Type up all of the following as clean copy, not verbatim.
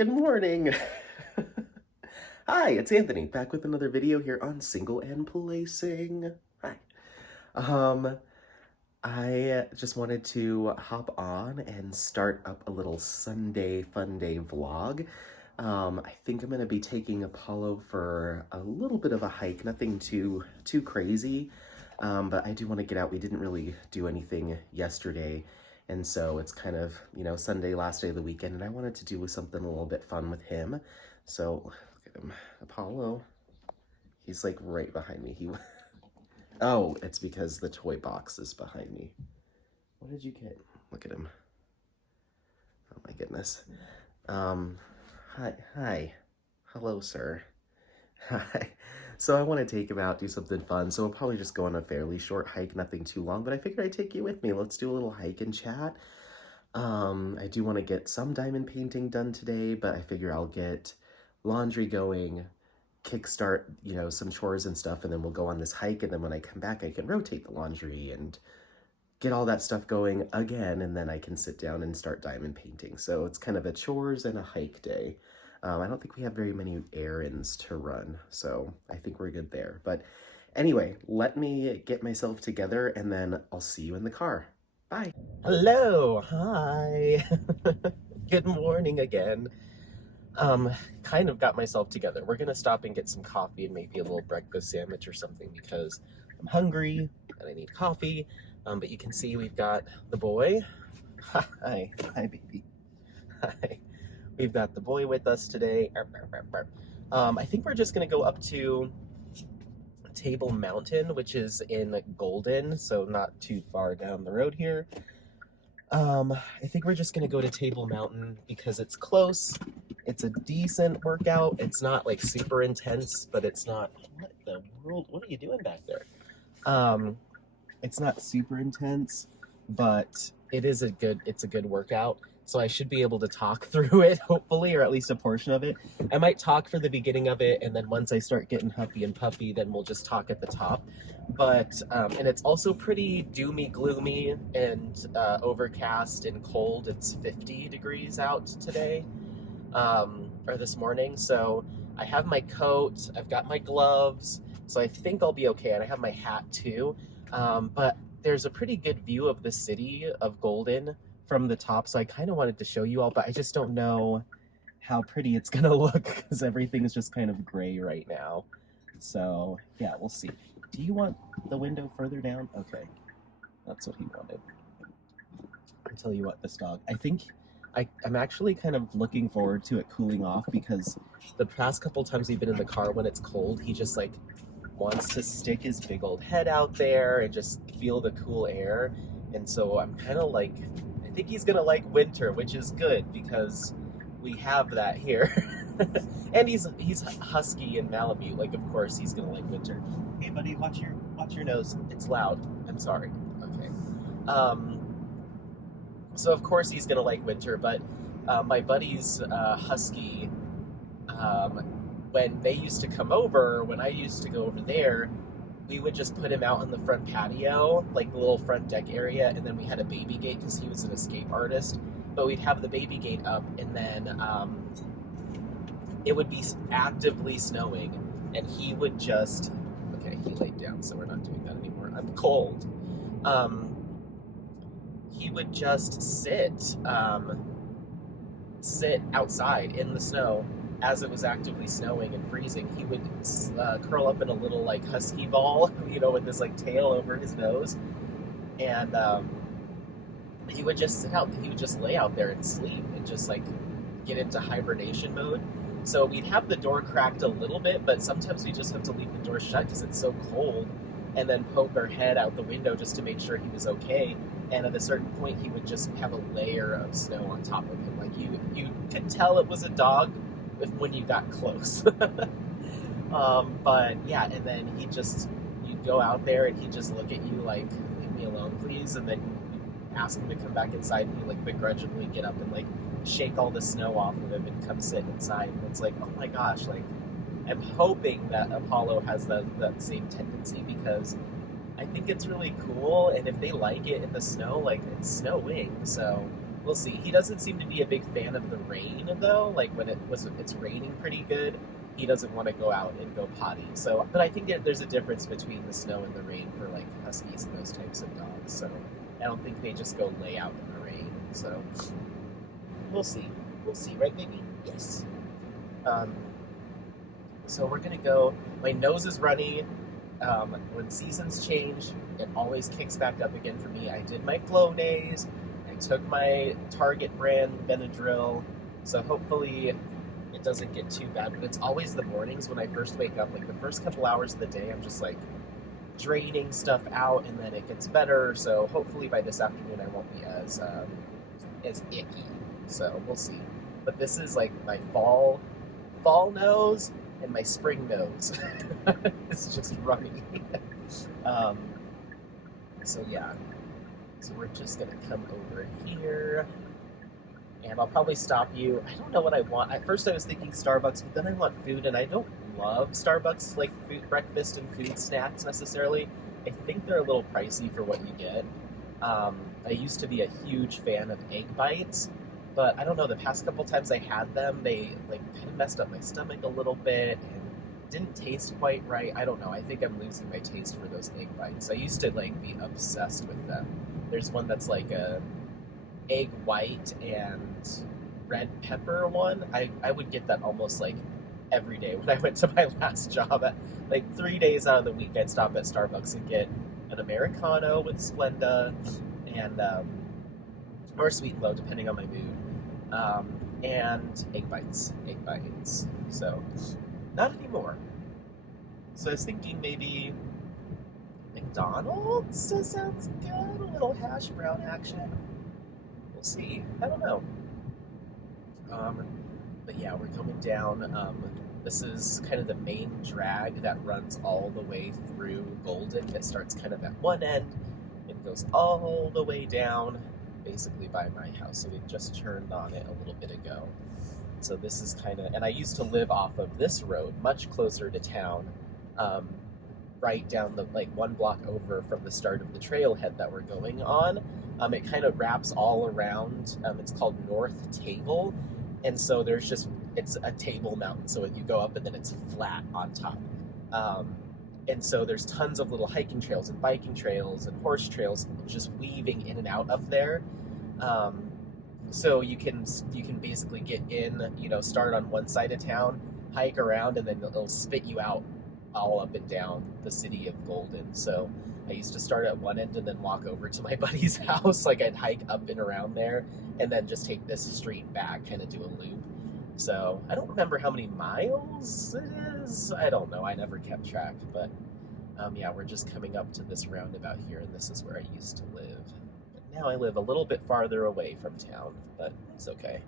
Good morning. Hi, it's Anthony, back with another video here on Single and Placing. Hi. Um, I just wanted to hop on and start up a little Sunday fun day vlog. I think I'm gonna be taking Apollo for a little bit of a hike, nothing too crazy. But I do want to get out. We didn't really do anything yesterday. And so it's kind of, Sunday, last day of the weekend, and I wanted to do something a little bit fun with him. So look at him, Apollo. He's like right behind me. Oh, it's because the toy box is behind me. What did you get? Look at him. Oh my goodness. Hi. Hello, sir. Hi. So I want to take him out, do something fun. So we'll probably just go on a fairly short hike, nothing too long, but I figured I'd take you with me. Let's do a little hike and chat. I do want to get some diamond painting done today, but I figure I'll get laundry going, kickstart, some chores and stuff, and then we'll go on this hike, and then when I come back, I can rotate the laundry and get all that stuff going again, and then I can sit down and start diamond painting. So it's kind of a chores and a hike day. I don't think we have very many errands to run, so I think we're good there. But anyway, let me get myself together, and then I'll see you in the car. Bye. Hello. Hi. Good morning again. Kind of got myself together. We're gonna stop and get some coffee and maybe a little breakfast sandwich or something because I'm hungry and I need coffee. But you can see we've got the boy. Hi baby. Hi. We've got the boy with us today. I think we're just gonna go up to Table Mountain, which is in Golden, so not too far down the road here. I think we're just gonna go to Table Mountain because it's close. It's a decent workout. It's not like super intense, but it's not, what the world, what are you doing back there? It's not super intense, but it's a good workout. So I should be able to talk through it, hopefully, or at least a portion of it. I might talk for the beginning of it, and then once I start getting huffy and puffy, then we'll just talk at the top. But, and it's also pretty doomy, gloomy, and overcast and cold. It's 50 degrees out today, or this morning. So I have my coat, I've got my gloves, so I think I'll be okay, and I have my hat too. But there's a pretty good view of the city of Golden from the top, so I kind of wanted to show you all, but I just don't know how pretty it's gonna look because everything is just kind of gray right now. So yeah, we'll see. Do you want the window further down? Okay, that's what he wanted. I tell you what, this dog, I think I'm actually kind of looking forward to it cooling off because the past couple times we've been in the car when it's cold, he just like wants to stick his big old head out there and just feel the cool air. And so I'm kind of like, I think he's gonna like winter, which is good because we have that here. And he's husky and Malamute, like of course he's gonna like winter. Hey buddy, watch your nose. It's loud. I'm sorry. Okay. So of course he's gonna like winter, but my buddy's husky, when they used to come over, when I used to go over there, we would just put him out on the front patio, like the little front deck area, and then we had a baby gate because he was an escape artist. But we'd have the baby gate up, and then it would be actively snowing, and he would just, okay, he laid down, so we're not doing that anymore. I'm cold. He would just sit outside in the snow as it was actively snowing and freezing. He would curl up in a little like husky ball, with this like tail over his nose, and he would just sit out. He would just lay out there and sleep and just like get into hibernation mode. So we'd have the door cracked a little bit, but sometimes we just have to leave the door shut because it's so cold, and then poke our head out the window just to make sure he was okay. And at a certain point, he would just have a layer of snow on top of him. Like you could tell it was a dog when you got close. But yeah, and then you'd go out there and he'd just look at you like, leave me alone please, and then you'd ask him to come back inside, and he'd like begrudgingly get up and like shake all the snow off of him and come sit inside. And it's like, oh my gosh, like I'm hoping that Apollo has that same tendency because I think it's really cool, and if they like it in the snow, like it's snowing, so we'll see. He doesn't seem to be a big fan of the rain though. Like when it's raining pretty good, he doesn't want to go out and go potty. So, but I think there's a difference between the snow and the rain for like huskies and those types of dogs. So I don't think they just go lay out in the rain. So we'll see. We'll see, right, baby? Yes. Um, so we're gonna go. My nose is runny. When seasons change, it always kicks back up again for me. I did my flow days. I took my Target brand Benadryl. So hopefully it doesn't get too bad. But it's always the mornings when I first wake up. Like the first couple hours of the day, I'm just like draining stuff out, and then it gets better. So hopefully by this afternoon, I won't be as icky. So we'll see. But this is like my fall nose and my spring nose. It's just runny. So yeah. So we're just gonna come over here, and I'll probably stop you. I don't know what I want. At first I was thinking Starbucks, but then I want food, and I don't love Starbucks like food, breakfast and food snacks necessarily. I think they're a little pricey for what you get. I used to be a huge fan of egg bites, but I don't know, the past couple times I had them, they like kind of messed up my stomach a little bit and didn't taste quite right. I don't know. I think I'm losing my taste for those egg bites. I used to like be obsessed with them. There's one that's like a egg white and red pepper one. I would get that almost like every day when I went to my last job. At like 3 days out of the week, I'd stop at Starbucks and get an Americano with Splenda and or Sweet and Low, depending on my mood, and egg bites. So not anymore. So I was thinking maybe McDonald's sounds good. A little hash brown action. We'll see. I don't know. But yeah, we're coming down. This is kind of the main drag that runs all the way through Golden. It starts kind of at one end and goes all the way down, basically by my house. So we just turned on it a little bit ago. So this is kind of, and I used to live off of this road, much closer to town, right down the, like 1 block over from the start of the trailhead that we're going on. It kind of wraps all around. It's called North Table. And so there's just, it's a table mountain. So you go up and then it's flat on top. And so there's tons of little hiking trails and biking trails and horse trails just weaving in and out of there. So you can basically get in, start on one side of town, hike around, and then it'll spit you out all up and down the city of Golden. So I used to start at one end and then walk over to my buddy's house. Like I'd hike up and around there and then just take this street back, kind of do a loop. So I don't remember how many miles it is. I don't know. I never kept track. But yeah, we're just coming up to this roundabout here, and this is where I used to live. But now I live a little bit farther away from town, but it's okay.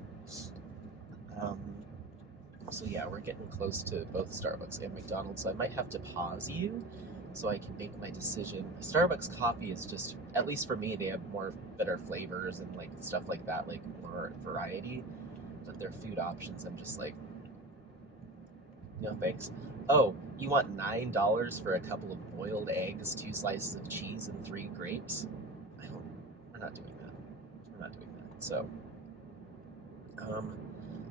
So yeah, we're getting close to both Starbucks and McDonald's, so I might have to pause you so I can make my decision. Starbucks coffee is just, at least for me, they have more better flavors and like stuff like that, like more variety. But their food options, I'm just like, no thanks. Oh, you want $9 for a couple of boiled eggs, 2 slices of cheese, and 3 grapes? We're not doing that. So,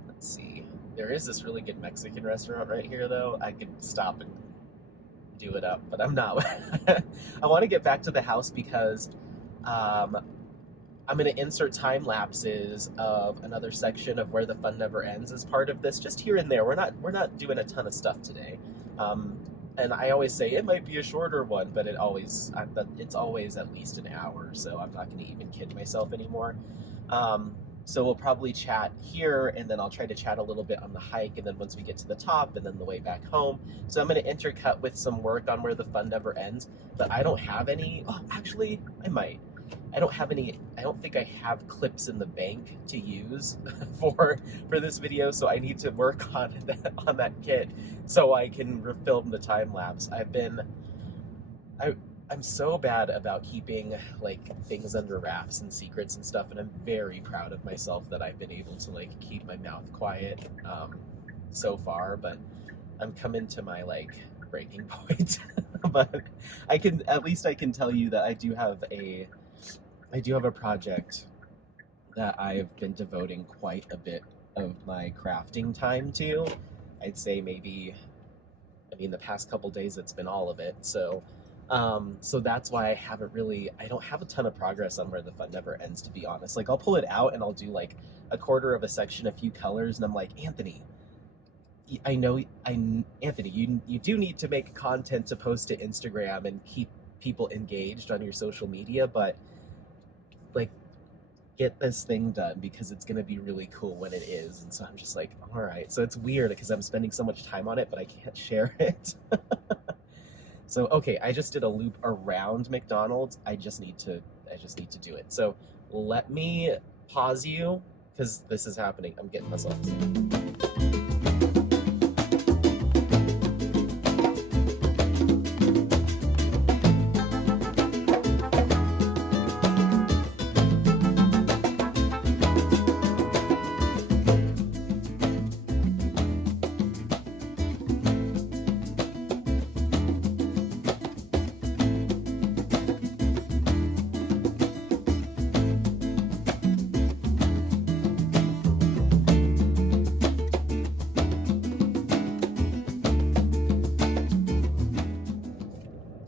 let's see. There is this really good Mexican restaurant right here, though. I could stop and do it up, but I'm not. I want to get back to the house because I'm going to insert time lapses of another section of Where the Fun Never Ends as part of this, just here and there. We're not doing a ton of stuff today. And I always say it might be a shorter one, but it's always at least an hour, so I'm not going to even kid myself anymore. So we'll probably chat here, and then I'll try to chat a little bit on the hike, and then once we get to the top, and then the way back home. So I'm going to intercut with some work on Where the Fun Never Ends, but I don't have any. Oh, actually, I might. I don't think I have clips in the bank to use for this video, so I need to work on that kit so I can film the time lapse. I'm so bad about keeping like things under wraps and secrets and stuff, and I'm very proud of myself that I've been able to like keep my mouth quiet so far, but I'm coming to my like breaking point. But I can tell you that I do have a project that I've been devoting quite a bit of my crafting time to. I'd say maybe, I mean, the past couple days it's been all of it. So that's why I don't have a ton of progress on Where the Fun Never Ends, to be honest. Like, I'll pull it out and I'll do like a quarter of a section, a few colors, and I'm like, Anthony, I know, Anthony, you do need to make content to post to Instagram and keep people engaged on your social media, but like, get this thing done because it's going to be really cool when it is. And so I'm just like, all right. So it's weird because I'm spending so much time on it, but I can't share it. So okay, I just did a loop around McDonald's. I just need to do it. So let me pause you because this is happening. I'm getting myself.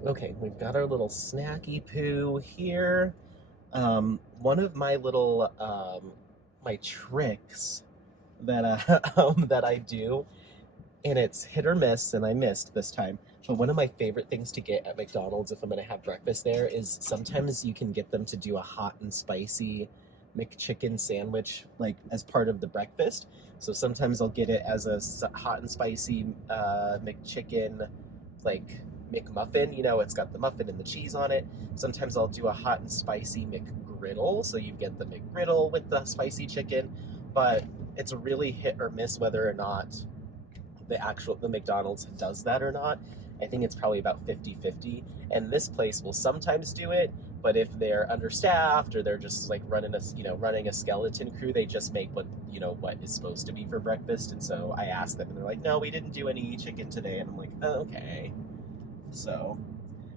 Okay, we've got our little snacky poo here. One of my little my tricks that that I do, and it's hit or miss, and I missed this time. But one of my favorite things to get at McDonald's if I'm gonna have breakfast there is sometimes you can get them to do a hot and spicy McChicken sandwich, like as part of the breakfast. So sometimes I'll get it as a hot and spicy McChicken, like McMuffin. You know, it's got the muffin and the cheese on it. Sometimes I'll do a hot and spicy McGriddle, so you get the McGriddle with the spicy chicken. But it's a really hit or miss whether or not the McDonald's does that or not. I think it's probably about 50-50. And this place will sometimes do it, but if they're understaffed or they're just like running a skeleton crew, they just make what is supposed to be for breakfast. And so I asked them and they're like, no, we didn't do any chicken today. And I'm like, oh, okay. So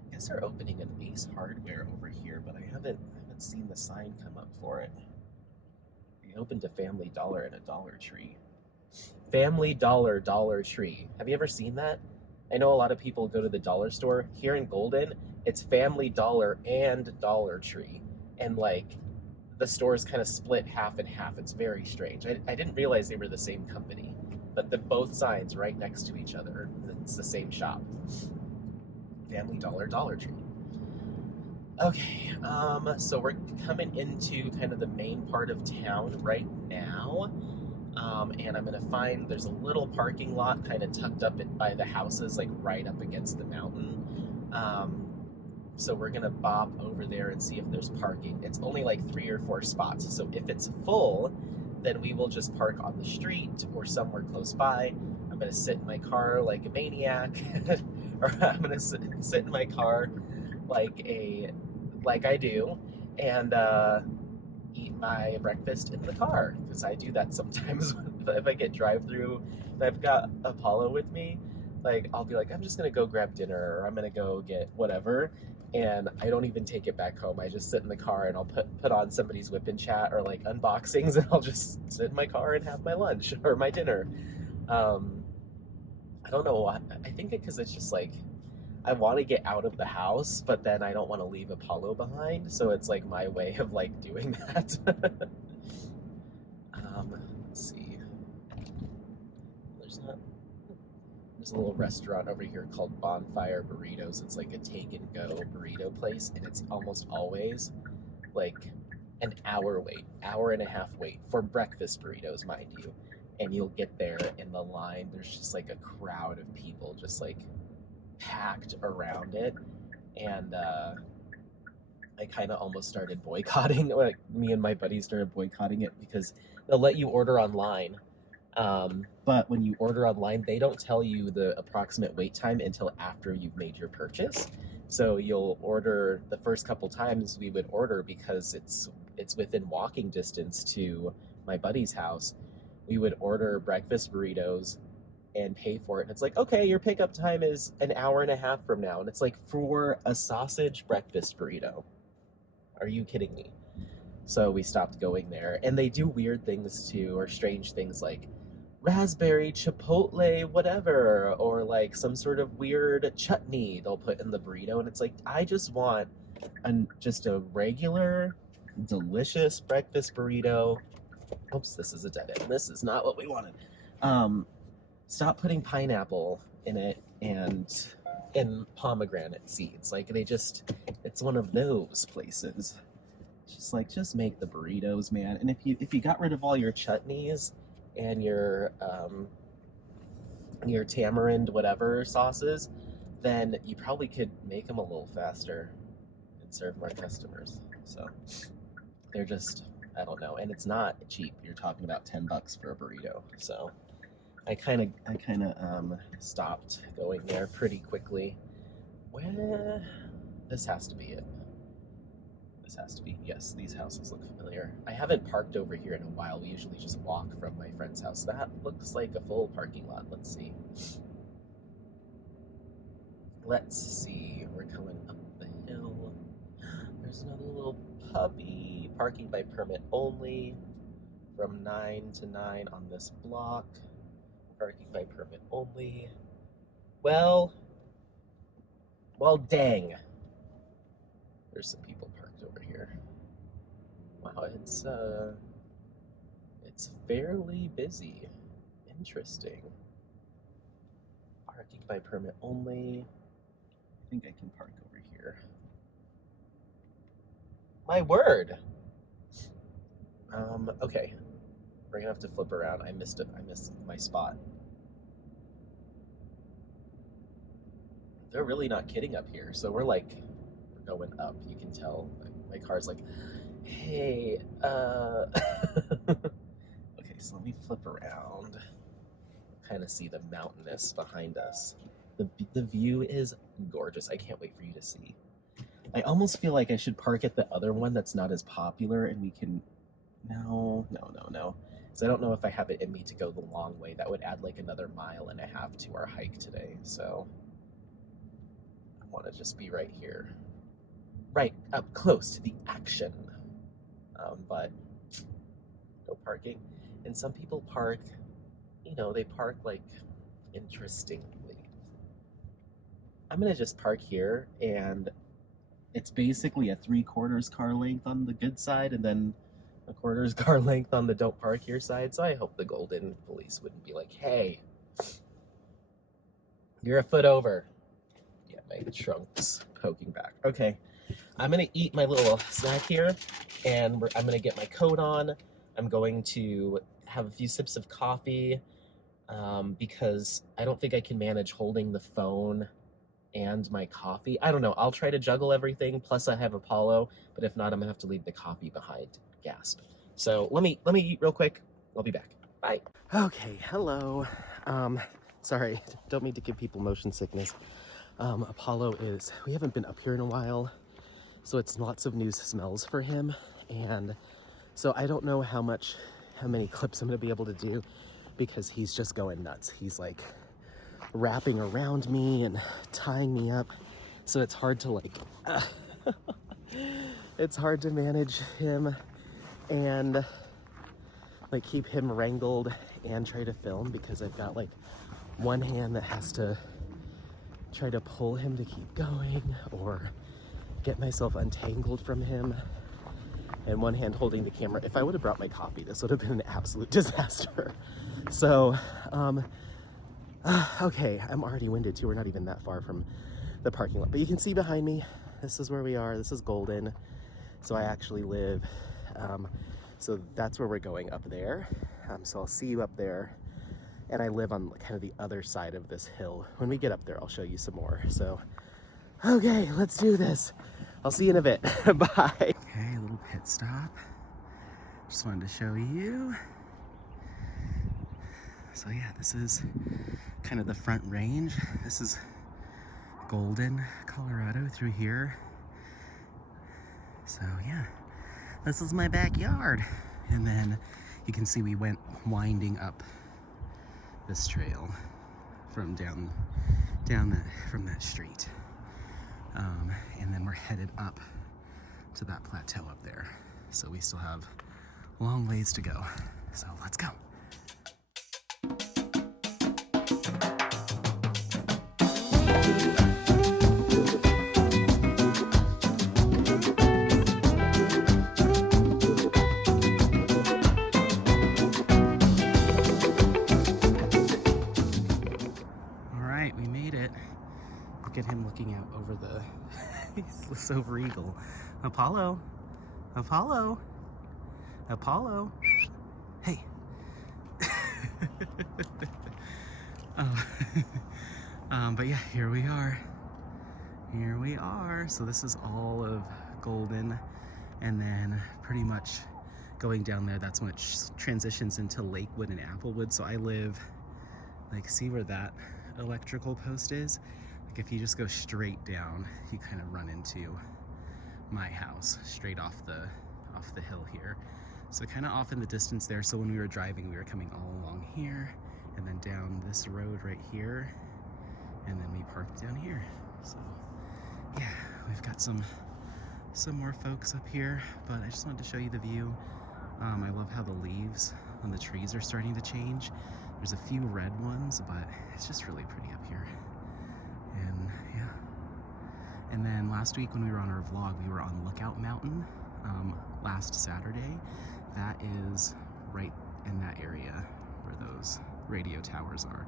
I guess they're opening an Ace Hardware over here, but I haven't seen the sign come up for it. We opened a Family Dollar and a Dollar Tree. Family Dollar, Dollar Tree. Have you ever seen that? I know a lot of people go to the dollar store. Here in Golden, it's Family Dollar and Dollar Tree. And like, the stores kind of split half and half. It's very strange. I didn't realize they were the same company, but both signs right next to each other. It's the same shop. Family Dollar, Dollar Tree. Okay, so we're coming into kind of the main part of town right now. And I'm gonna find there's a little parking lot kind of tucked up by the houses, like right up against the mountain. So we're gonna bop over there and see if there's parking. It's only like 3 or 4 spots. So if it's full, then we will just park on the street or somewhere close by. I'm gonna sit in my car like a maniac, or I'm gonna sit in my car like I do, and eat my breakfast in the car, because I do that sometimes. If I get drive-through and I've got Apollo with me, like I'll be like, I'm just gonna go grab dinner, or I'm gonna go get whatever, and I don't even take it back home. I just sit in the car and I'll put on somebody's whip and chat or like unboxings, and I'll just sit in my car and have my lunch or my dinner. I don't know why. I think because it's just like I want to get out of the house, but then I don't want to leave Apollo behind. So it's like my way of like doing that. Let's see. There's a little restaurant over here called Bonfire Burritos. It's like a take and go burrito place, and it's almost always like an hour and a half wait for breakfast burritos, mind you. And you'll get there in the line, there's just like a crowd of people just like packed around it. And I kind of almost started boycotting, like me and my buddies started boycotting it, because they'll let you order online. But when you order online, they don't tell you the approximate wait time until after you've made your purchase. So you'll order the first couple times we would order, because it's within walking distance to my buddy's house. We would order breakfast burritos and pay for it. And it's like, okay, your pickup time is an hour and a half from now. And it's like, for a sausage breakfast burrito. Are you kidding me? So we stopped going there. And they do weird things too, or strange things like raspberry, chipotle, whatever, or like some sort of weird chutney they'll put in the burrito. And it's like, I just want just a regular, delicious breakfast burrito. Oops, this is a dead end. This is not what we wanted. Stop putting pineapple in it and pomegranate seeds. Like it's one of those places. Just like, just make the burritos, man. And if you got rid of all your chutneys and your tamarind whatever sauces, then you probably could make them a little faster and serve more customers. So they're just, I don't know, and it's not cheap. You're talking about $10 for a burrito. So I kind of stopped going there pretty quickly. Well, this has to be it. This has to be, yes, these houses look familiar. I haven't parked over here in a while. We usually just walk from my friend's house. That looks like a full parking lot. Let's see. Let's see. We're coming up the hill. There's another little puppy. Parking by permit only from 9 to 9 on this block. Parking by permit only. Well, dang. There's some people parked over here. Wow, it's fairly busy. Interesting. Parking by permit only. I think I can park over here. My word. Okay. We're gonna have to flip around. I missed it. I missed my spot. They're really not kidding up here. So we're going up. You can tell. My car's like, hey, okay, so let me flip around. Kind of see the mountainous behind us. The view is gorgeous. I can't wait for you to see. I almost feel like I should park at the other one that's not as popular, and we can. No. So I don't know if I have it in me to go the long way. That would add like another 1.5 miles to our hike today. So I want to just be right here. Right up close to the action. But no parking. And some people park, they park like interestingly. I'm going to just park here, and it's basically a 3/4 car length on the good side, and then a 1/4 car length on the don't park here side. So I hope the Golden police wouldn't be like, hey, you're a foot over. Yeah, my trunk's poking back. Okay, I'm gonna eat my little snack here, and I'm gonna get my coat on. I'm going to have a few sips of coffee, because I don't think I can manage holding the phone and my coffee. I don't know. I'll try to juggle everything. Plus I have Apollo, but if not, I'm gonna have to leave the coffee behind. Gasp. So let me eat real quick. I'll be back. Bye. Okay, hello. Sorry, don't mean to give people motion sickness. Apollo we haven't been up here in a while, so it's lots of new smells for him, and so I don't know how many clips I'm gonna be able to do, because he's just going nuts. He's like wrapping around me and tying me up, so it's hard to it's hard to manage him and like keep him wrangled and try to film, because I've got like one hand that has to try to pull him to keep going or get myself untangled from him, and one hand holding the camera. If I would have brought my coffee, this would have been an absolute disaster. So okay, I'm already winded too. We're not even that far from the parking lot, but you can see behind me, this is where we are. This is Golden. So I actually live, so that's where we're going, up there. So I'll see you up there. And I live on kind of the other side of this hill. When we get up there, I'll show you some more. So, okay, let's do this. I'll see you in a bit. Bye. Okay, a little pit stop. Just wanted to show you. So yeah, this is kind of the front range. This is Golden, Colorado through here. So yeah, this is my backyard. And then you can see we went winding up this trail from from that street. And then we're headed up to that plateau up there. So we still have a long ways to go. So let's go. We made it. Look at him looking out over the he's over eagle. Apollo, Apollo, Apollo. Hey. But yeah, here we are. Here we are. So this is all of Golden, and then pretty much going down there, that's when it transitions into Lakewood and Applewood. So I live, like, see where that electrical post is? Like, if you just go straight down, you kind of run into my house straight off the hill here. So kind of off in the distance there. So when we were driving, we were coming all along here and then down this road right here, and then we parked down here. So yeah, we've got some more folks up here, but I just wanted to show you the view. I love how the leaves on the trees are starting to change. There's a few red ones, but it's just really pretty up here. And yeah. And then last week when we were on our vlog, we were on Lookout Mountain last Saturday. That is right in that area where those radio towers are.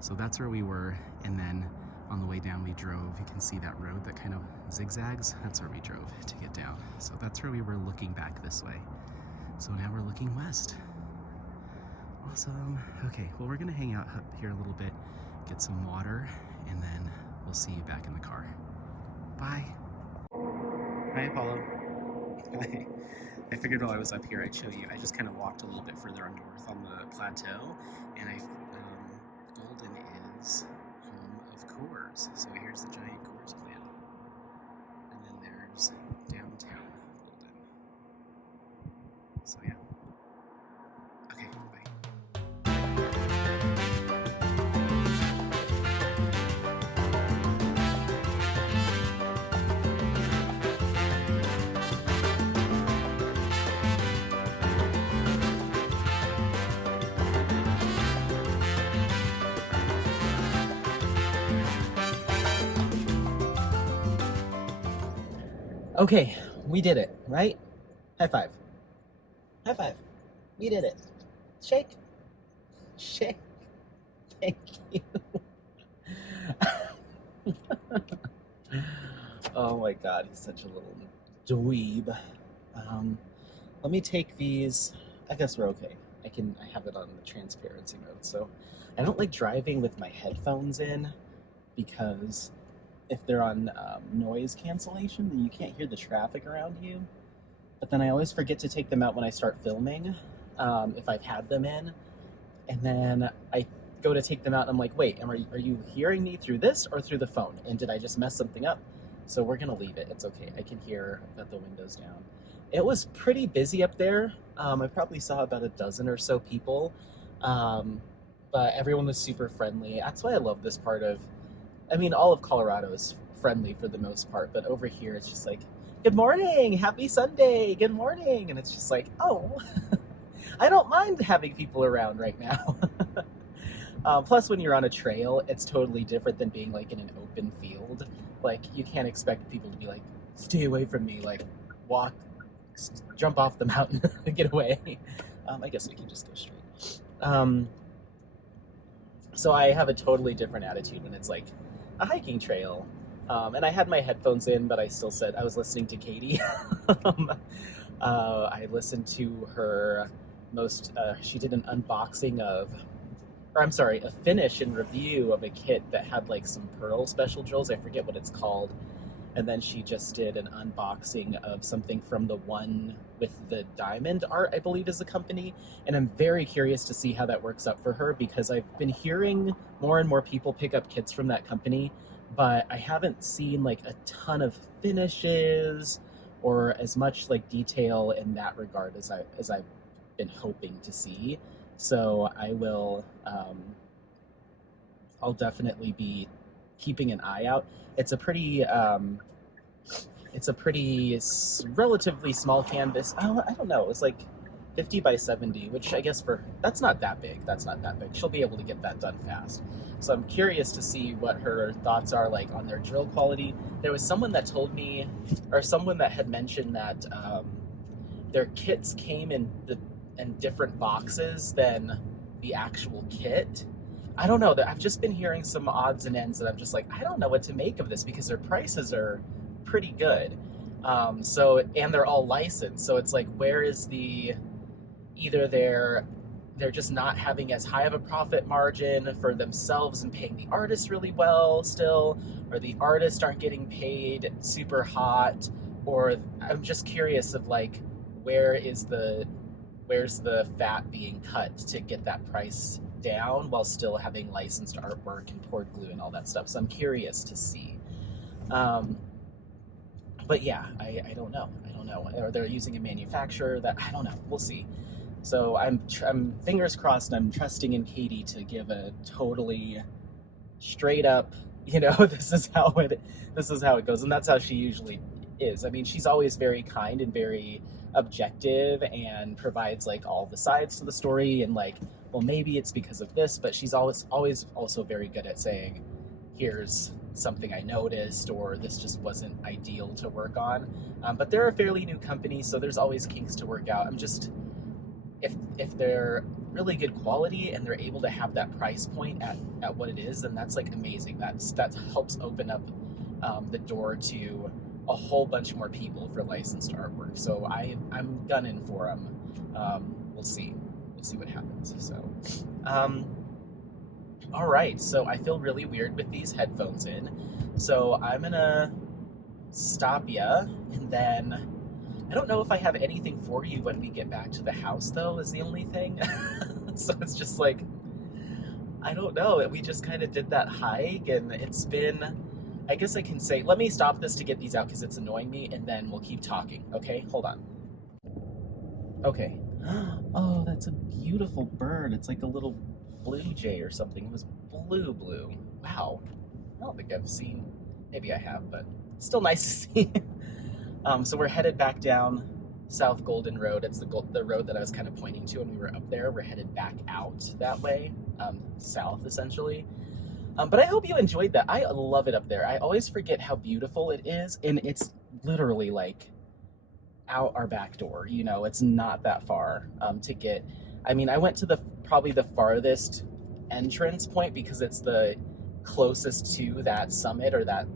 So that's where we were. And then on the way down, we drove. You can see that road that kind of zigzags. That's where we drove to get down. So that's where we were looking back this way. So now we're looking west. Awesome. Okay, well, we're gonna hang out up here a little bit, get some water, and then we'll see you back in the car. Bye. Hi, Apollo. Hi. I figured while I was up here, I'd show you. I just kind of walked a little bit further on north on the plateau, and Golden is home of Coors. So here's the giant Coors plant. And then there's downtown Golden. So yeah. Okay, bye. Okay, we did it, right? High five. High five. We did it. Shake. Shake. Thank you. Oh my god, he's such a little dweeb. Let me take these. I guess we're okay. I have it on the transparency mode. So I don't like driving with my headphones in because if they're on noise cancellation, then you can't hear the traffic around you. But then I always forget to take them out when I start filming, if I've had them in. And then I go to take them out and I'm like, wait, are you hearing me through this or through the phone? And did I just mess something up? So we're gonna leave it. It's okay. I can hear that the window's down. It was pretty busy up there. I probably saw about a dozen or so people, but everyone was super friendly. That's why I love this part of, I mean, all of Colorado is friendly for the most part, but over here it's just like, good morning, happy Sunday, good morning. And it's just like, oh, I don't mind having people around right now. Plus, when you're on a trail, it's totally different than being like in an open field. Like, you can't expect people to be like, stay away from me, like, walk, jump off the mountain, get away. I guess we can just go straight. So I have a totally different attitude when it's like a hiking trail. And I had my headphones in, but I still said I was listening to Katie. I listened to her she did an unboxing a finish and review of a kit that had like some pearl special drills. I forget what it's called. And then she just did an unboxing of something from the one with the diamond art, I believe is the company. And I'm very curious to see how that works out for her, because I've been hearing more and more people pick up kits from that company, but I haven't seen like a ton of finishes or as much like detail in that regard as I've been hoping to see. So I will, I'll definitely be keeping an eye out. It's a pretty it's a pretty relatively small canvas. Oh, I don't know. It's like 50 by 70, which I guess that's not that big. That's not that big. She'll be able to get that done fast. So I'm curious to see what her thoughts are like on their drill quality. There was someone that told me, or someone that had mentioned that their kits came in different boxes than the actual kit. I don't know. I've just been hearing some odds and ends that I'm just like, I don't know what to make of this because their prices are pretty good. And they're all licensed. So it's like, where is either they're just not having as high of a profit margin for themselves and paying the artist really well still, or the artists aren't getting paid super hot, or I'm just curious of like, where's the fat being cut to get that price down while still having licensed artwork and poured glue and all that stuff. So I'm curious to see. But yeah, I don't know. Or they're using a manufacturer that, I don't know. We'll see. So I'm fingers crossed, and I'm trusting in Katie to give a totally straight up, this is how it goes. And that's how she usually is. I mean, she's always very kind and very objective and provides like all the sides to the story and like, well, maybe it's because of this, but she's always also very good at saying, here's something I noticed, or this just wasn't ideal to work on. But they're a fairly new company, so there's always kinks to work out. I'm just, if they're really good quality and they're able to have that price point at what it is, then that's like amazing. That helps open up the door to a whole bunch more people for licensed artwork. So I'm gunning for them. We'll see what happens. So, all right. So I feel really weird with these headphones in. So I'm gonna stop ya, and then I don't know if I have anything for you when we get back to the house, though, is the only thing. So it's just like, I don't know. We just kind of did that hike, and it's been, I guess I can say, let me stop this to get these out because it's annoying me, and then we'll keep talking. Okay, hold on. Okay. Oh, that's a beautiful bird. It's like a little blue jay or something. It was blue. Wow. I don't think I've seen, maybe I have, but still nice to see. So we're headed back down South Golden Road. It's the road that I was kind of pointing to when we were up there. We're headed back out that way, south essentially. But I hope you enjoyed that. I love it up there. I always forget how beautiful it is, and it's literally like out our back door. It's not that far to get. I mean, I went to probably the farthest entrance point because it's the closest to that summit or that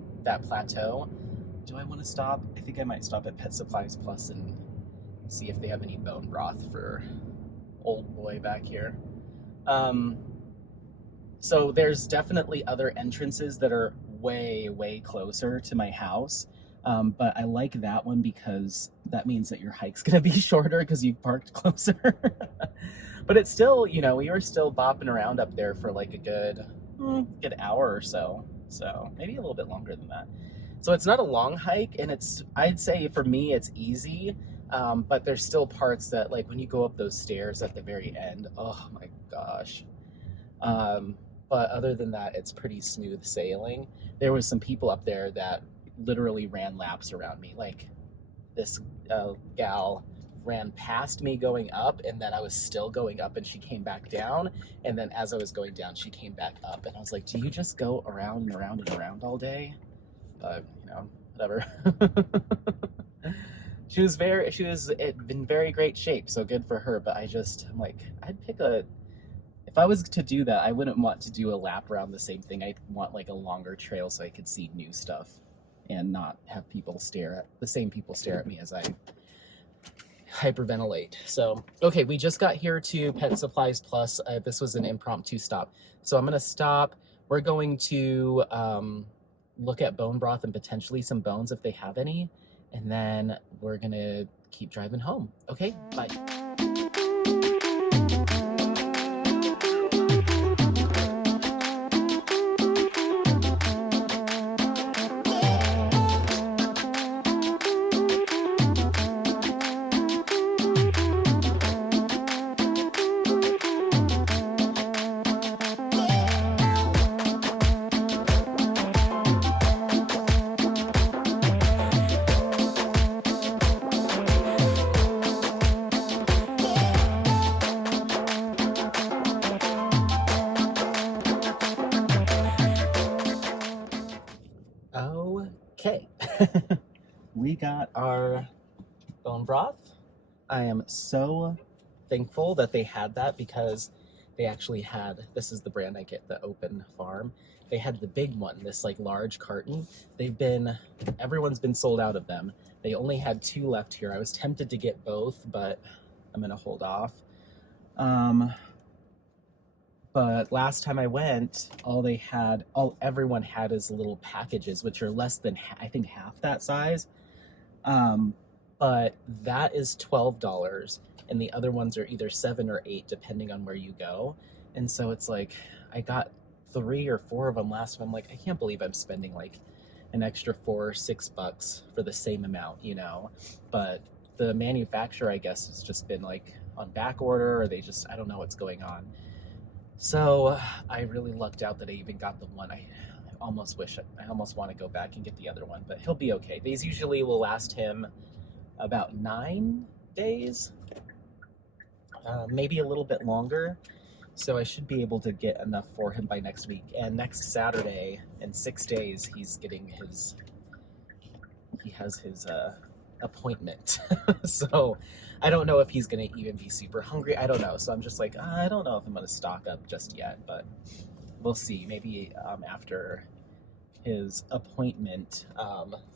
plateau. Do I want to stop? I think I might stop at Pet Supplies Plus and see if they have any bone broth for old boy back here. So there's definitely other entrances that are way, way closer to my house. But I like that one because that means that your hike's going to be shorter because you've parked closer. But it's still, we were still bopping around up there for like a good hour or so. So maybe a little bit longer than that. So it's not a long hike, and I'd say for me, it's easy. But there's still parts that, like when you go up those stairs at the very end, oh my gosh. But other than that, it's pretty smooth sailing. There was some people up there that literally ran laps around me. Like this gal ran past me going up, and then I was still going up, and she came back down. And then as I was going down, she came back up, and I was like, do you just go around and around and around all day? But whatever. She was in very great shape, so good for her. But I'm like, if I was to do that, I wouldn't want to do a lap around the same thing. I'd want like a longer trail so I could see new stuff and not have the same people stare at me as I hyperventilate. So, okay, we just got here to Pet Supplies Plus. This was an impromptu stop. So I'm going to stop. We're going to look at bone broth and potentially some bones if they have any. And then we're going to keep driving home. Okay, bye. We got our bone broth. I am so thankful that they had that because they actually had, this is the brand I get, the Open Farm. They had the big one, this like large carton. Everyone's been sold out of them. They only had 2 left here. I was tempted to get both, but I'm gonna hold off. But last time I went, everyone had is little packages, which are less than, I think, half that size. But that is $12, and the other ones are either 7 or 8, depending on where you go. And so it's like, I got 3 or 4 of them last time. I'm like, I can't believe I'm spending like an extra $4 or $6 for the same amount, you know? But the manufacturer, I guess, has just been like on back order, or I don't know what's going on. So I really lucked out that I even got the one. I almost want to go back and get the other one, but he'll be okay. These usually will last him about 9 days, maybe a little bit longer. So I should be able to get enough for him by next week. And next Saturday, in 6 days, he has his appointment. So I don't know if he's going to even be super hungry. I don't know. So I'm just like, I don't know if I'm going to stock up just yet, but we'll see. Maybe after his appointment,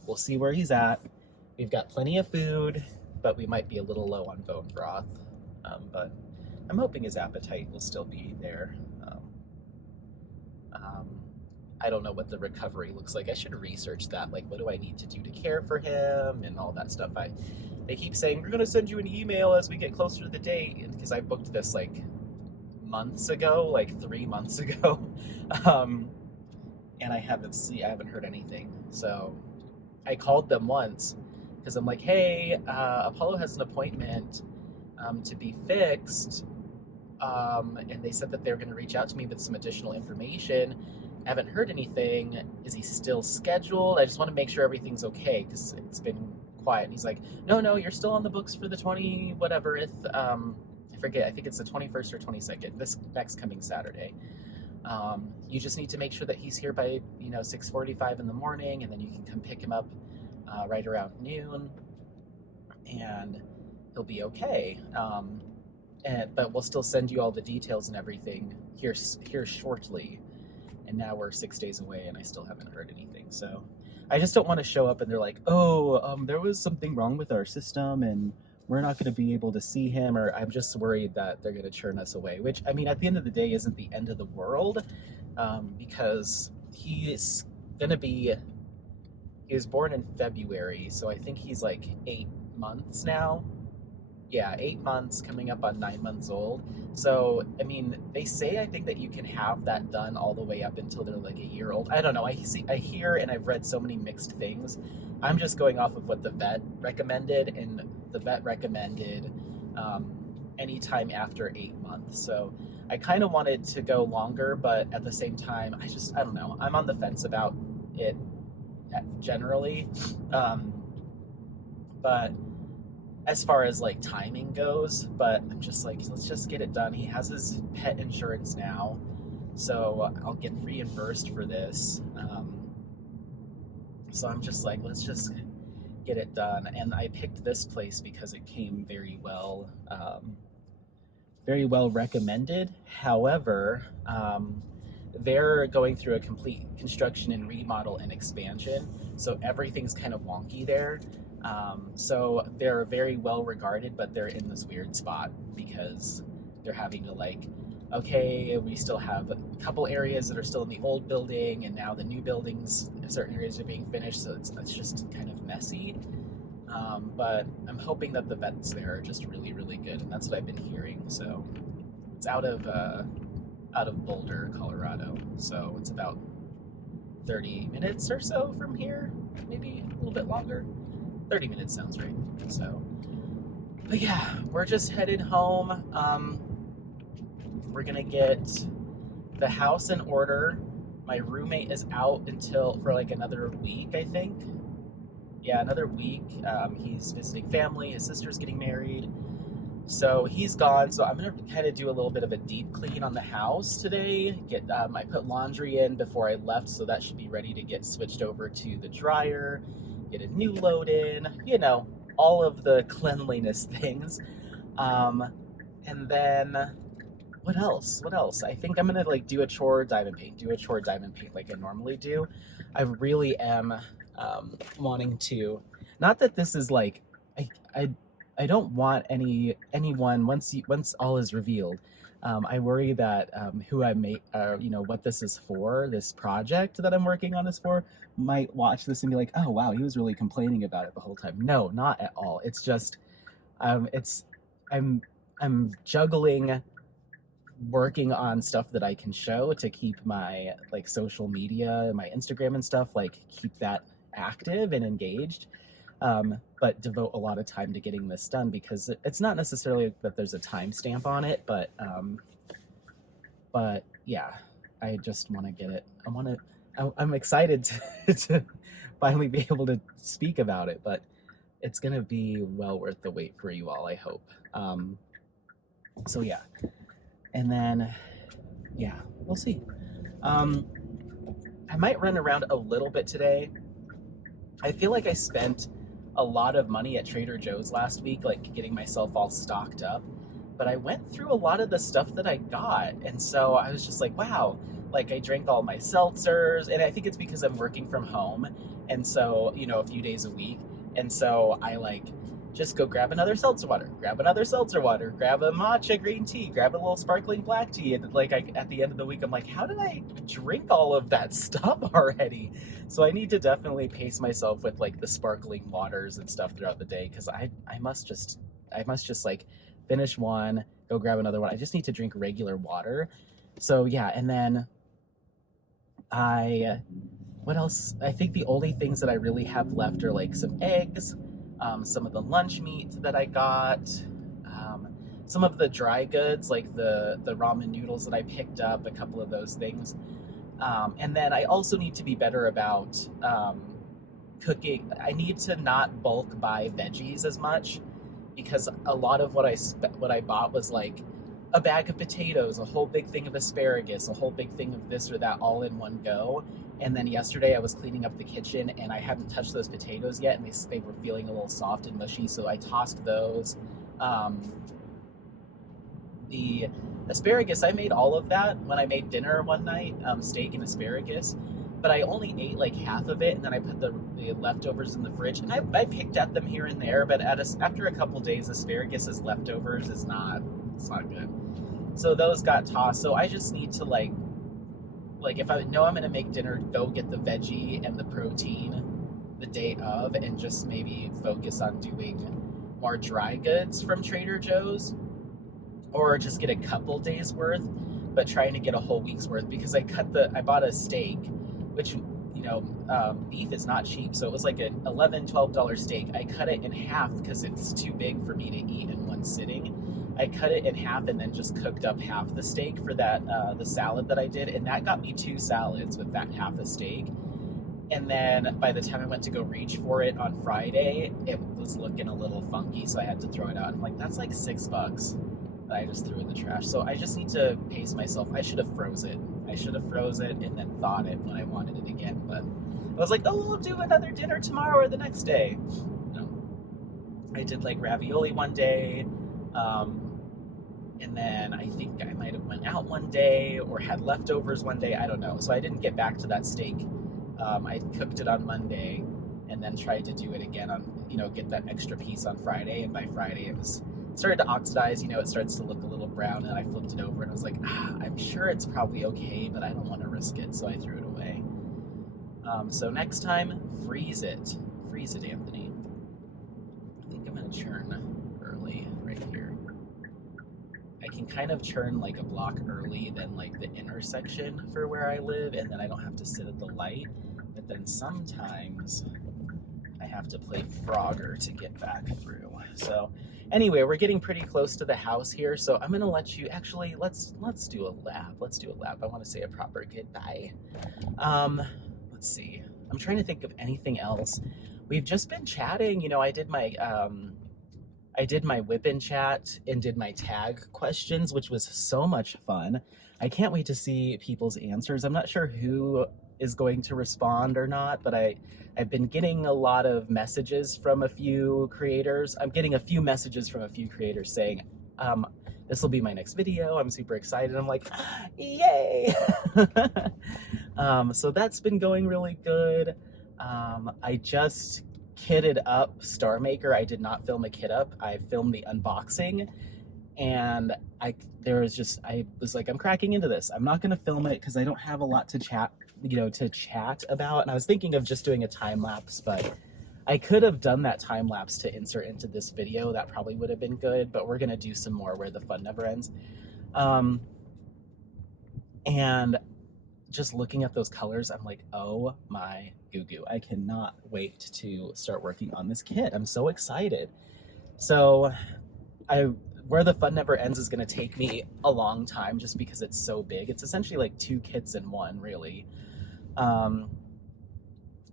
we'll see where he's at. We've got plenty of food, but we might be a little low on bone broth. But I'm hoping his appetite will still be there. I don't know what the recovery looks like. I should research that. Like, what do I need to do to care for him and all that stuff. They keep saying, we're going to send you an email as we get closer to the date. Because I booked this like months ago, like 3 months ago. And I haven't heard anything. So I called them once because I'm like, hey, Apollo has an appointment to be fixed. And they said that they're going to reach out to me with some additional information. I haven't heard anything. Is he still scheduled? I just want to make sure everything's okay because it's been quiet. And he's like, no, you're still on the books for the 20 whatever. I forget. I think it's the 21st or 22nd. This next coming Saturday. You just need to make sure that he's here by 6:45 in the morning, and then you can come pick him up right around noon, and he'll be okay. But we'll still send you all the details and everything here shortly. And now we're 6 days away, and I still haven't heard anything. So I just don't want to show up and they're like, there was something wrong with our system, and we're not going to be able to see him. Or I'm just worried that they're going to churn us away, which, I mean, at the end of the day, isn't the end of the world, because he was born in February, so I think he's like 8 months now. Yeah, 8 months, coming up on 9 months old. So, I mean, they say, I think, that you can have that done all the way up until they're like a year old. I don't know. I hear and I've read so many mixed things. I'm just going off of what the vet recommended, and the vet recommended anytime after 8 months. So I kind of wanted to go longer, but at the same time, I don't know. I'm on the fence about it generally. But as far as like timing goes, but I'm just like, let's just get it done. He has his pet insurance now, so I'll get reimbursed for this. So I'm just like, let's just get it done. And I picked this place because it came very well recommended. However, they're going through a complete construction and remodel and expansion, so everything's kind of wonky there. So they're very well regarded, but they're in this weird spot because they're having to okay, we still have a couple areas that are still in the old building, and now the new buildings, certain areas are being finished, so it's just kind of messy. But I'm hoping that the vets there are just really, really good, and that's what I've been hearing. So it's out of Boulder, Colorado, so it's about 30 minutes or so from here, maybe a little bit longer. 30 minutes sounds right. So, but yeah, we're just headed home. We're gonna get the house in order. My roommate is out for like another week, I think. Yeah, another week. He's visiting family. His sister's getting married, so he's gone. So I'm gonna kind of do a little bit of a deep clean on the house today. I put laundry in before I left, so that should be ready to get switched over to the dryer. get a new load in, all of the cleanliness things. And then what else? What else? I think I'm gonna like do a chore diamond paint like I normally do. I really am wanting to. Not that this is like I I I don't want anyone once all is revealed. I worry that who I make, what this is for, this project that I'm working on is for, might watch this and be like, oh wow, he was really complaining about it the whole time. No, not at all. It's just, it's I'm I'm juggling working on stuff that I can show to keep my like social media, my Instagram and stuff, like keep that active and engaged. But devote a lot of time to getting this done because it's not necessarily that there's a timestamp on it, but yeah, I just want to get it. I'm excited to finally be able to speak about it, but it's gonna be well worth the wait for you all, I hope. So yeah, and then yeah, we'll see. I might run around a little bit today. I feel like I spent a lot of money at Trader Joe's last week, like getting myself all stocked up. But I went through a lot of the stuff that I got. And so I was just like, wow, like I drank all my seltzers. And I think it's because I'm working from home. And so, a few days a week. And so I like just go grab another seltzer water, grab a matcha green tea, grab a little sparkling black tea. And like at the end of the week, I'm like, how did I drink all of that stuff already? So I need to definitely pace myself with like the sparkling waters and stuff throughout the day. Cause I must just like finish one, go grab another one. I just need to drink regular water. So yeah. And then what else? I think the only things that I really have left are like some eggs, some of the lunch meat that I got, some of the dry goods, like the ramen noodles that I picked up, a couple of those things. And then I also need to be better about cooking. I need to not bulk buy veggies as much because a lot of what I bought was like a bag of potatoes, a whole big thing of asparagus, a whole big thing of this or that all in one go. And then yesterday I was cleaning up the kitchen and I hadn't touched those potatoes yet and they were feeling a little soft and mushy, so I tossed those. The asparagus, I made all of that when I made dinner one night, steak and asparagus, but I only ate like half of it and then I put the leftovers in the fridge and I picked at them here and there, but after a couple days, asparagus as leftovers it's not good. So those got tossed. So I just need to like if I know I'm going to make dinner, go get the veggie and the protein the day of and just maybe focus on doing more dry goods from Trader Joe's or just get a couple days worth, but trying to get a whole week's worth because I bought a steak, which, beef is not cheap. So it was like an $11-12 steak. I cut it in half because it's too big for me to eat in one sitting. I cut it in half and then just cooked up half the steak for that, the salad that I did. And that got me 2 salads with that half a steak. And then by the time I went to go reach for it on Friday, it was looking a little funky. So I had to throw it out. I'm like, that's like $6 that I just threw in the trash. So I just need to pace myself. I should have froze it and then thawed it when I wanted it again. But I was like, oh, we'll do another dinner tomorrow or the next day. I did like ravioli one day. And then I think I might have went out one day or had leftovers one day. I don't know. So I didn't get back to that steak. I cooked it on Monday and then tried to do it again on, get that extra piece on Friday. And by Friday it started to oxidize, it starts to look a little brown and I flipped it over and I was like, I'm sure it's probably okay, but I don't want to risk it. So I threw it away. So next time, freeze it, Anthony. I think I'm going to churn early right here. I can kind of churn like a block early than like the intersection for where I live, and then I don't have to sit at the light. But then sometimes I have to play Frogger to get back through. So anyway, we're getting pretty close to the house here, so I'm gonna let you actually let's do a lap. I want to say a proper goodbye. Let's see. I'm trying to think of anything else. We've just been chatting. I did my whip and chat and did my tag questions, which was so much fun. I can't wait to see people's answers. I'm not sure who is going to respond or not, but I've been getting a lot of messages from a few creators. I'm getting a few messages from a few creators saying, this will be my next video. I'm super excited. I'm like, yay! So that's been going really good. I just kitted up Star Maker. I did not film a kit up. I filmed the unboxing, and I was like, I'm cracking into this. I'm not going to film it because I don't have a lot to chat about. And I was thinking of just doing a time lapse, but I could have done that time lapse to insert into this video. That probably would have been good, but we're going to do some more where the fun never ends. And just looking at those colors, I'm like, oh my goo-goo. I cannot wait to start working on this kit. I'm so excited. So where the fun never ends is going to take me a long time just because it's so big. It's essentially like 2 kits in one, really.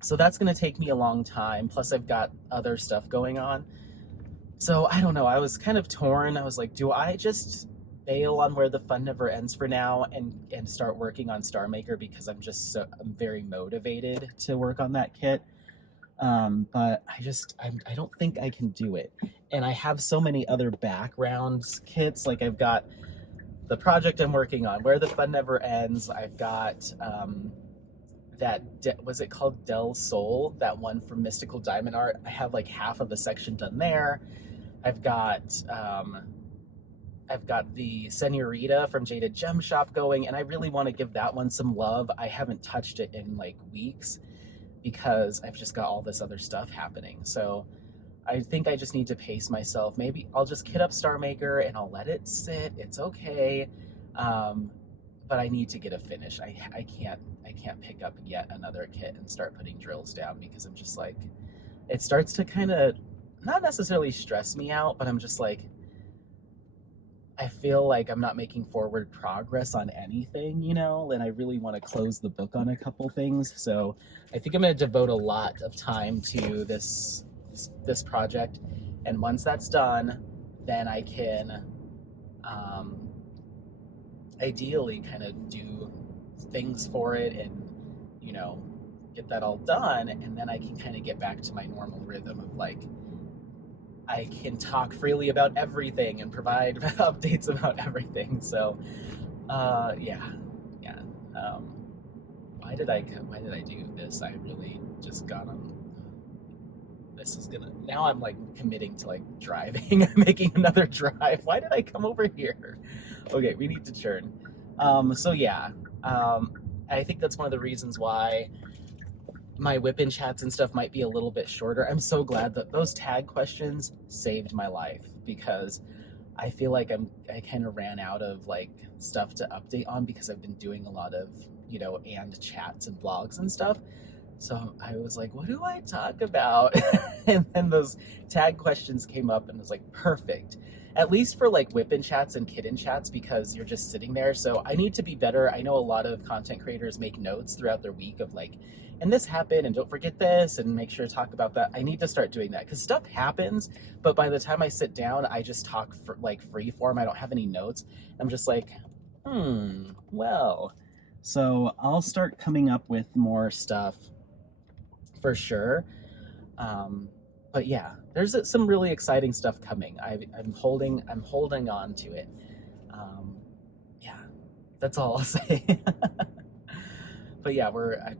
So that's going to take me a long time. Plus I've got other stuff going on. So I don't know. I was kind of torn. I was like, do I just bail on where the fun never ends for now and start working on Star Maker because I'm very motivated to work on that kit. But I don't think I can do it. And I have so many other background kits. Like I've got the project I'm working on, Where the Fun Never Ends. I've got was it called Del Sol? That one from Mystical Diamond Art. I have like half of the section done there. I've got the Senorita from Jaded Gem Shop going, and I really want to give that one some love. I haven't touched it in like weeks because I've just got all this other stuff happening. So I think I just need to pace myself. Maybe I'll just kit up Star Maker and I'll let it sit. It's okay. But I need to get a finish. I can't pick up yet another kit and start putting drills down because I'm just like, it starts to kind of not necessarily stress me out, but I'm just like, I feel like I'm not making forward progress on anything, and I really want to close the book on a couple things. So I think I'm going to devote a lot of time to this project. And once that's done, then I can ideally kind of do things for it and, get that all done. And then I can kind of get back to my normal rhythm of like, I can talk freely about everything and provide updates about everything. So, yeah. Why did I do this? I really just got on. Now I'm like committing to like driving. I'm making another drive. Why did I come over here? Okay, we need to churn. So yeah, I think that's one of the reasons why my whip-in chats and stuff might be a little bit shorter. I'm so glad that those tag questions saved my life because I feel like I kind of ran out of like stuff to update on because I've been doing a lot of, and chats and vlogs and stuff. So I was like, what do I talk about? And then those tag questions came up and it was like, perfect. At least for like whip-in chats and kitten chats because you're just sitting there. So I need to be better. I know a lot of content creators make notes throughout their week of like, and this happened and don't forget this and make sure to talk about that. I need to start doing that because stuff happens, but by the time I sit down, I just talk for like free form. I don't have any notes. I'm just like, well. So I'll start coming up with more stuff for sure. But yeah, there's some really exciting stuff coming. I'm holding on to it. Yeah, that's all I'll say. But yeah, I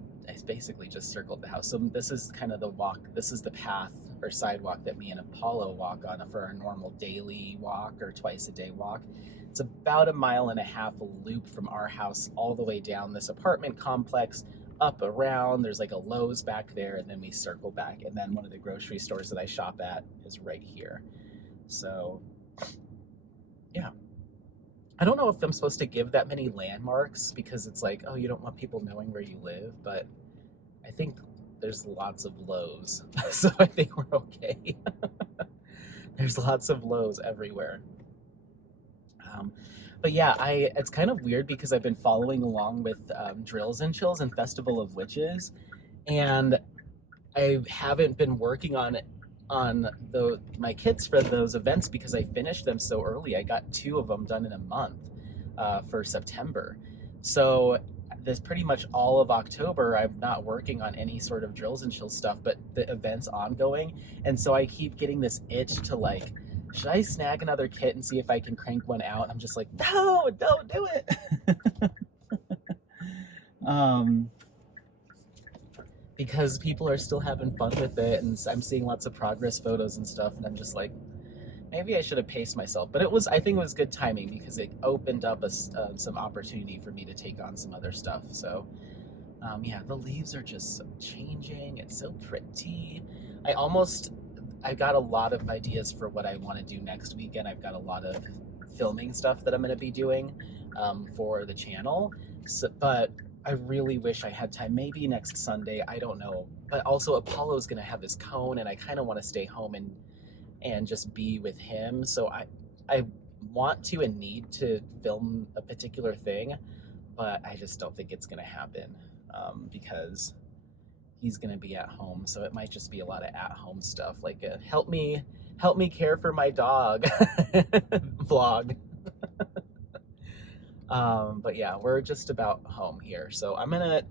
basically just circled the house. So this is kind of the walk. This is the path or sidewalk that me and Apollo walk on for our normal daily walk or twice a day walk. It's about 1.5 miles loop from our house all the way down this apartment complex, up around. There's like a Lowe's back there, and then we circle back. And then one of the grocery stores that I shop at is right here. So yeah. I don't know if I'm supposed to give that many landmarks because it's like, oh, you don't want people knowing where you live, but I think there's lots of Lowe's, so I think we're okay. There's lots of Lowe's everywhere. But yeah, it's kind of weird because I've been following along with Drills and Chills and Festival of Witches, and I haven't been working on my kits for those events because I finished them so early. I got 2 of them done in a month for September. So this pretty much all of October, I'm not working on any sort of drills and chill stuff, but the event's ongoing. And so I keep getting this itch to like, should I snag another kit and see if I can crank one out? And I'm just like, no, don't do it. Because people are still having fun with it, and I'm seeing lots of progress photos and stuff, and I'm just like, maybe I should have paced myself. But I think it was good timing because it opened up some opportunity for me to take on some other stuff. So yeah, the leaves are just changing. It's so pretty. I've got a lot of ideas for what I want to do next weekend. I've got a lot of filming stuff that I'm going to be doing for the channel. So, but I really wish I had time. Maybe next Sunday, I don't know. But also Apollo's going to have his cone, and I kind of want to stay home and just be with him. So I want to and need to film a particular thing, but I just don't think it's going to happen because he's going to be at home. So it might just be a lot of at-home stuff, like a help me care for my dog vlog. But yeah, we're just about home here. So I'm gonna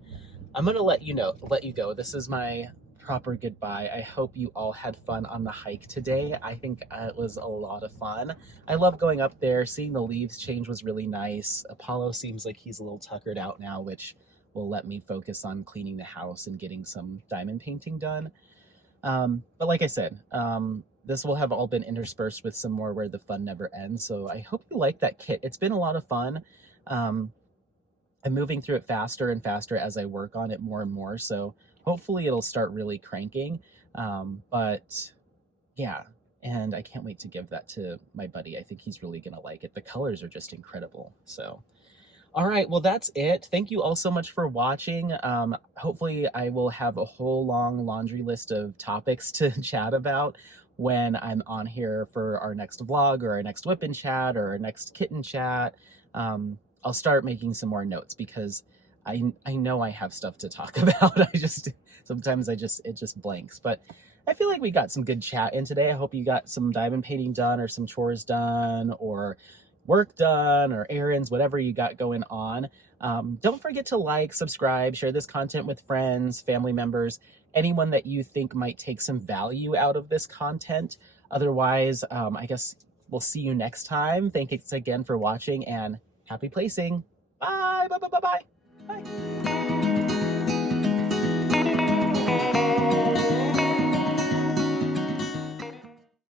let you go. This is my proper goodbye. I hope you all had fun on the hike today. I think it was a lot of fun. I love going up there. Seeing the leaves change was really nice. Apollo seems like he's a little tuckered out now, which will let me focus on cleaning the house and getting some diamond painting done. But like I said, this will have all been interspersed with some more Where the Fun Never Ends. So I hope you like that kit. It's been a lot of fun. I'm moving through it faster and faster as I work on it more and more. So hopefully it'll start really cranking. But yeah, and I can't wait to give that to my buddy. I think he's really going to like it. The colors are just incredible. So, all right, well, that's it. Thank you all so much for watching. Hopefully I will have a whole long laundry list of topics to chat about when I'm on here for our next vlog or our next whip and chat or our next kitten chat. I'll start making some more notes because I know I have stuff to talk about. Sometimes it just blanks, but I feel like we got some good chat in today. I hope you got some diamond painting done or some chores done or work done or errands, whatever you got going on. Don't forget to like, subscribe, share this content with friends, family members, anyone that you think might take some value out of this content. Otherwise, I guess we'll see you next time. Thanks again for watching and happy placing. Bye, bye, bye, bye, bye. Bye.